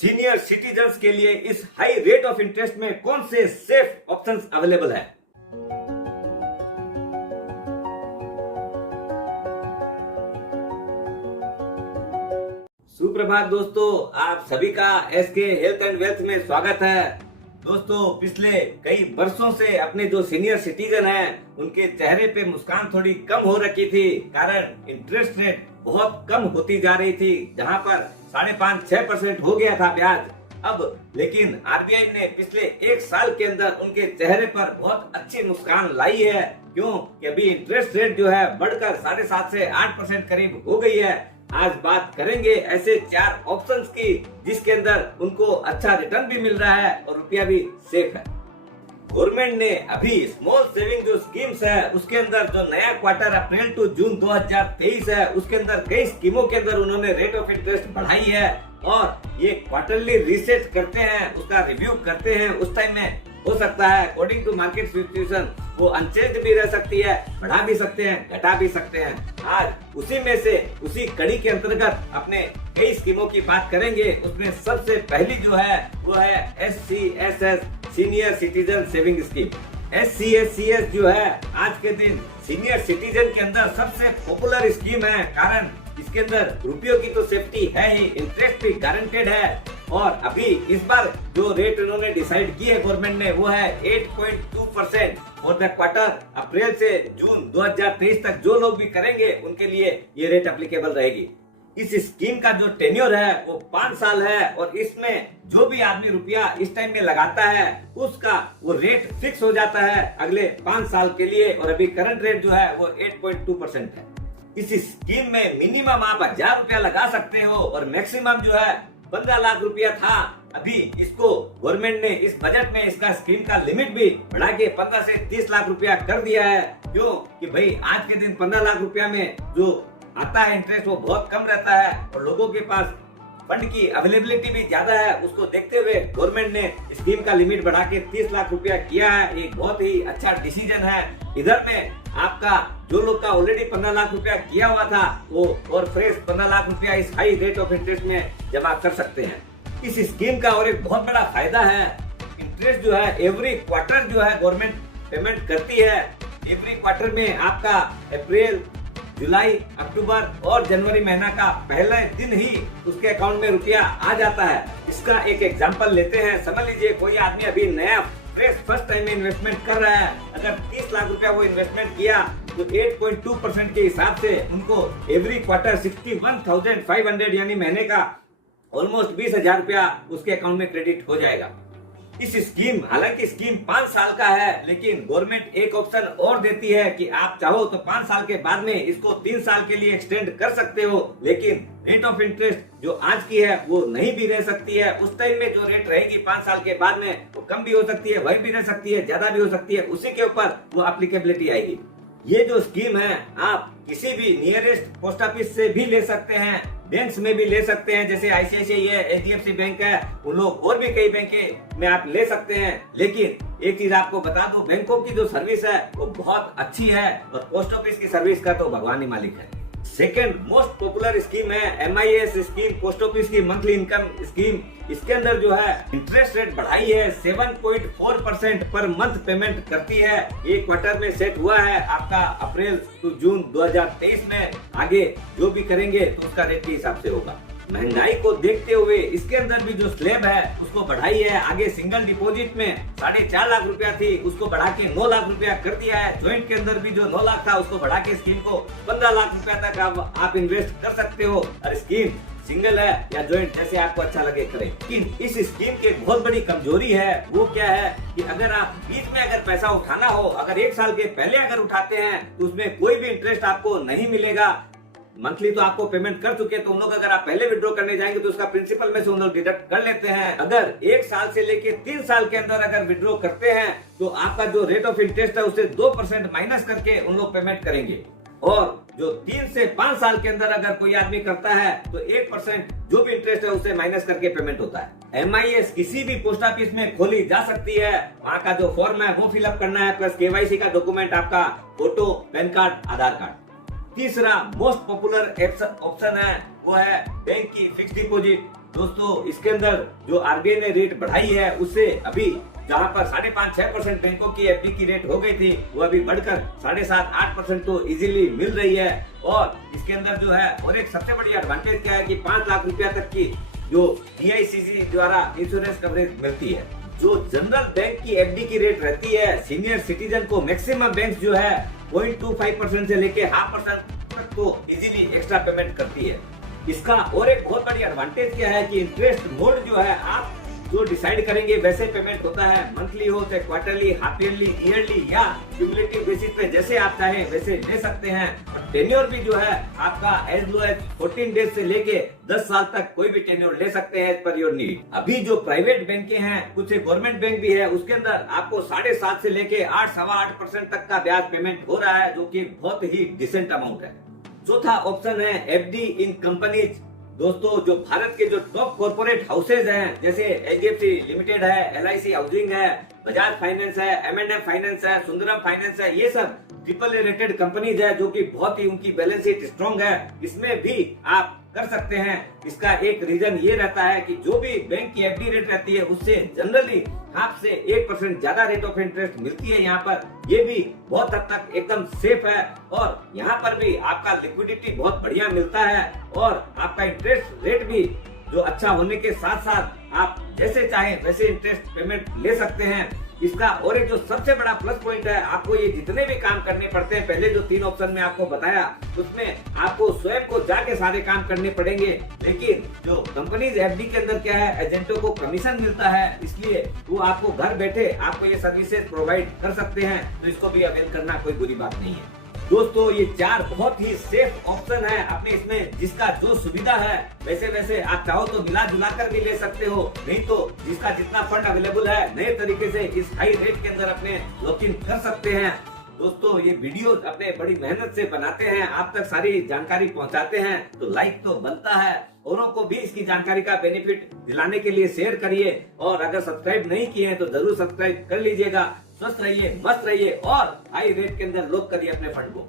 Senior citizens के लिए इस हाई रेट ऑफ इंटरेस्ट में कौन से सेफ ऑप्शंस अवेलेबल है। सुप्रभात दोस्तों, आप सभी का एसके हेल्थ एंड वेल्थ में स्वागत है। दोस्तों, पिछले कई वर्षों से अपने जो सीनियर सिटीजन हैं उनके चेहरे पे मुस्कान थोड़ी कम हो रखी थी, कारण इंटरेस्ट रेट बहुत कम होती जा रही थी, जहां पर 5.5-6% हो गया था ब्याज। अब लेकिन आरबीआई ने पिछले एक साल के अंदर उनके चेहरे पर बहुत अच्छी मुस्कान लाई है। क्यों कि अभी इंटरेस्ट रेट जो है बढ़कर 7.5 से 8% करीब हो गई है। आज बात करेंगे ऐसे 4 ऑप्शंस की जिसके अंदर उनको अच्छा रिटर्न भी मिल रहा है और रुपया भी सेफ है। गवर्नमेंट ने अभी स्मॉल सेविंग जो स्कीम्स है उसके अंदर जो नया क्वार्टर अप्रैल टू जून 2023 है उसके अंदर कई स्कीमों के अंदर उन्होंने रेट ऑफ इंटरेस्ट बढ़ाई है और ये क्वार्टरली रीसेट करते हैं, उसका रिव्यू करते हैं। उस टाइम में हो सकता है अकॉर्डिंग टू मार्केट सिचुएशन वो अनचेंज भी रह सकती है, बढ़ा भी सकते हैं, घटा भी सकते हैं। आज उसी में से उसी कड़ी के अंतर्गत अपने कई स्कीमों की बात करेंगे। उसमें सबसे पहली जो है वो है SCSS senior citizen saving scheme. SCSS जो है आज के दिन सीनियर सिटीजन के अंदर सबसे पॉपुलर स्कीम है, कारण इसके अंदर रुपयों की तो सेफ्टी है ही, इंटरेस्ट भी गारंटेड है। और अभी इस बार जो रेट उन्होंने डिसाइड की है गवर्नमेंट ने वो है 8.2% और द क्वार्टर अप्रैल से जून 2023 तक जो लोग भी करेंगे उनके लिए ये रेट एप्लीकेबल रहेगी। इस स्कीम का जो टेन्योर है वो 5 साल है और इसमें जो भी आदमी रुपया इस टाइम में लगाता है उसका वो रेट फिक्स हो जाता है अगले 5 साल के लिए। और अभी करंट रेट जो है वो 8.2% है। इस स्कीम में मिनिमम आप 1000 रुपया लगा सकते हो और मैक्सिमम जो है 15 लाख रुपया था। अभी इसको गवर्नमेंट ने इस बजट में इसका स्कीम का लिमिट भी बढ़ा के 15 से 30 लाख रुपया कर दिया है। क्यों कि भाई आज के दिन 15 लाख रुपया में जो आता है इंटरेस्ट वो बहुत कम रहता है और लोगों के पास फंड की अवेलेबिलिटी भी ज्यादा है। उसको देखते हुए गवर्नमेंट ने स्कीम का लिमिट बढ़ा के 30 लाख रुपया किया है। एक बहुत ही अच्छा डिसीजन है। इधर में आपका जो लोग का ऑलरेडी 15 लाख रुपया किया हुआ था वो और फ्रेश 15 लाख रुपया इस हाई रेट ऑफ इंटरेस्ट में जमा कर सकते हैं। इस स्कीम का और एक बहुत बड़ा फायदा है, इंटरेस्ट जो है एवरी क्वार्टर जो है गवर्नमेंट पेमेंट करती है। एवरी क्वार्टर में आपका अप्रैल, जुलाई, अक्टूबर और जनवरी महीना का पहले दिन ही उसके अकाउंट में रुपया आ जाता है। इसका एक एग्जांपल लेते हैं। समझ लीजिए कोई आदमी अभी नया फर्स्ट टाइम में इन्वेस्टमेंट कर रहा है, अगर 30 लाख रुपया वो इन्वेस्टमेंट किया तो 8.2% के हिसाब से उनको एवरी क्वार्टर 61,500 यानी महीने का ऑलमोस्ट 20,000 रुपया उसके अकाउंट में क्रेडिट हो जाएगा। इस स्कीम हालांकि स्कीम 5 साल का है, लेकिन गवर्नमेंट एक ऑप्शन और देती है कि आप चाहो तो 5 साल के बाद में इसको 3 साल के लिए एक्सटेंड कर सकते हो। लेकिन रेट ऑफ इंटरेस्ट जो आज की है वो नहीं भी रह सकती है। उस टाइम में जो रेट रहेगी 5 साल के बाद में वो कम भी हो सकती है, वही भी रह सकती है, ज्यादा भी हो सकती है। उसी के ऊपर वो एप्लीकेबिलिटी आएगी। ये जो स्कीम है आप किसी भी नियरेस्ट पोस्ट ऑफिस से भी ले सकते हैं, बैंक्स में भी ले सकते हैं, जैसे ICICI है, HDFC बैंक है, उन लोग और भी कई बैंक में आप ले सकते हैं। लेकिन एक चीज आपको बता दूं, बैंकों की जो सर्विस है वो बहुत अच्छी है और पोस्ट ऑफिस की सर्विस का तो भगवान ही मालिक है। सेकेंड मोस्ट पॉपुलर स्कीम है MIS स्कीम, पोस्ट ऑफिस की मंथली इनकम स्कीम। इसके अंदर जो है इंटरेस्ट रेट बढ़ाई है, 7.4% पर मंथ पेमेंट करती है। एक क्वार्टर में सेट हुआ है आपका अप्रैल टू जून 2023 में। आगे जो भी करेंगे तो उसका रेट के हिसाब से होगा। महंगाई को देखते हुए इसके अंदर भी जो स्लैब है उसको बढ़ाई है। आगे सिंगल डिपॉजिट में 4.5 लाख रुपया थी, उसको बढ़ा के 9 लाख रुपया कर दिया है। ज्वाइंट के अंदर भी जो 9 लाख था उसको बढ़ा के स्कीम को 15 लाख रुपया तक आप इन्वेस्ट कर सकते हो। और स्कीम सिंगल है या ज्वाइंट जैसे आपको अच्छा लगे करें। लेकिन इस स्कीम की बहुत बड़ी कमजोरी है, वो क्या है कि अगर आप बीच में अगर पैसा उठाना हो, अगर 1 साल के पहले अगर उठाते हैं तो उसमें कोई भी इंटरेस्ट आपको नहीं मिलेगा। मंथली तो आपको पेमेंट कर चुके, तो उन लोग अगर आप पहले विड्रॉ करने जाएंगे तो उसका प्रिंसिपल में से उन लोग डिडक्ट कर लेते हैं। अगर 1 साल से लेके 3 साल के अंदर अगर विड्रॉ करते हैं तो आपका जो रेट ऑफ इंटरेस्ट है उसे 2% माइनस करके उन लोग पेमेंट करेंगे। और जो 3 से 5 साल के अंदर अगर कोई आदमी करता है तो 1% जो भी इंटरेस्ट है उसे माइनस करके पेमेंट होता है। MIS किसी भी पोस्ट ऑफिस में खोली जा सकती है। वहाँ का जो फॉर्म है वो फिलअप करना है, प्लस KYC का डॉक्यूमेंट आपका फोटो, पैन कार्ड, आधार कार्ड। तीसरा मोस्ट पॉपुलर ऑप्शन है वो है बैंक की फिक्स डिपॉजिट। दोस्तों इसके अंदर जो आरबीआई ने रेट बढ़ाई है उससे अभी जहां पर 5.5-6% बैंकों की एफडी की रेट हो गई थी वो अभी बढ़कर 7.5-8% तो इजीली मिल रही है। और इसके अंदर जो है और एक सबसे बड़ी एडवांटेज क्या है कि 5 लाख रुपया तक की जो DICC द्वारा इंश्योरेंस कवरेज मिलती है। जो जनरल बैंक की एफडी की रेट रहती है सीनियर सिटीजन को मैक्सिमम बैंक जो है 0.25% से लेके 0.5% तक तो इजीली एक्स्ट्रा पेमेंट करती है। इसका और एक बहुत बड़ी एडवांटेज क्या है कि इंटरेस्ट मोड जो है आप जो डिसाइड करेंगे वैसे पेमेंट होता है। मंथली हो चाहे क्वार्टरली, हाफ ईयरली, ईयरली या क्यूमुलेटिव बेसिस पे जैसे आप चाहें वैसे ले सकते हैं। और टेन्योर भी जो है आपका एज लो एज 14 डेज से लेके 10 साल तक कोई भी टेन्योर ले सकते हैं एज पर योर नीड। अभी जो प्राइवेट बैंक हैं कुछ गवर्नमेंट बैंक भी है उसके अंदर आपको 7.5 से लेके 8-8.25% तक का ब्याज पेमेंट हो रहा है जो की बहुत ही डिसेंट अमाउंट है। चौथा ऑप्शन है एफडी इन कंपनीज। दोस्तों जो भारत के जो टॉप कॉर्पोरेट हाउसेज हैं जैसे HDFC लिमिटेड है, LIC हाउसिंग है, बजाज फाइनेंस है, M&M फाइनेंस है, सुंदरम फाइनेंस है, ये सब AAA रेटेड कंपनीज है जो कि बहुत ही उनकी बैलेंस शीट स्ट्रॉन्ग है। इसमें भी आप कर सकते हैं। इसका एक रीजन ये रहता है कि जो भी बैंक की एफडी रेट रहती है उससे जनरली हाफ से 1% ज्यादा रेट ऑफ इंटरेस्ट मिलती है। यहाँ पर ये भी बहुत हद तक एकदम सेफ है और यहाँ पर भी आपका लिक्विडिटी बहुत बढ़िया मिलता है और आपका इंटरेस्ट रेट भी जो अच्छा होने के साथ साथ आप जैसे चाहें वैसे इंटरेस्ट पेमेंट ले सकते हैं। इसका और एक जो सबसे बड़ा प्लस पॉइंट है आपको ये जितने भी काम करने पड़ते हैं पहले जो 3 ऑप्शन में आपको बताया उसमें आपको स्वयं को जाके सारे काम करने पड़ेंगे, लेकिन जो कंपनीज एफडी के अंदर क्या है एजेंटों को कमीशन मिलता है इसलिए वो आपको घर बैठे आपको ये सर्विसेज प्रोवाइड कर सकते हैं। तो इसको भी अवेल करना कोई बुरी बात नहीं है। दोस्तों ये 4 बहुत ही सेफ ऑप्शन है। अपने इसमें जिसका जो सुविधा है वैसे वैसे आप चाहो तो मिला जुला कर भी ले सकते हो, नहीं तो जिसका जितना फंड अवेलेबल है नए तरीके से इस हाई रेट के अंदर अपने लॉक इन कर सकते हैं। दोस्तों ये वीडियो अपने बड़ी मेहनत से बनाते हैं, आप तक सारी जानकारी पहुंचाते हैं तो लाइक तो बनता है। औरों को भी इसकी जानकारी का बेनिफिट दिलाने के लिए शेयर करिए और अगर सब्सक्राइब नहीं किए हैं तो जरूर सब्सक्राइब कर लीजिएगा। स्वस्थ रहिए, मस्त रहिए और हाई रेट के अंदर लॉक करिए अपने फंड को।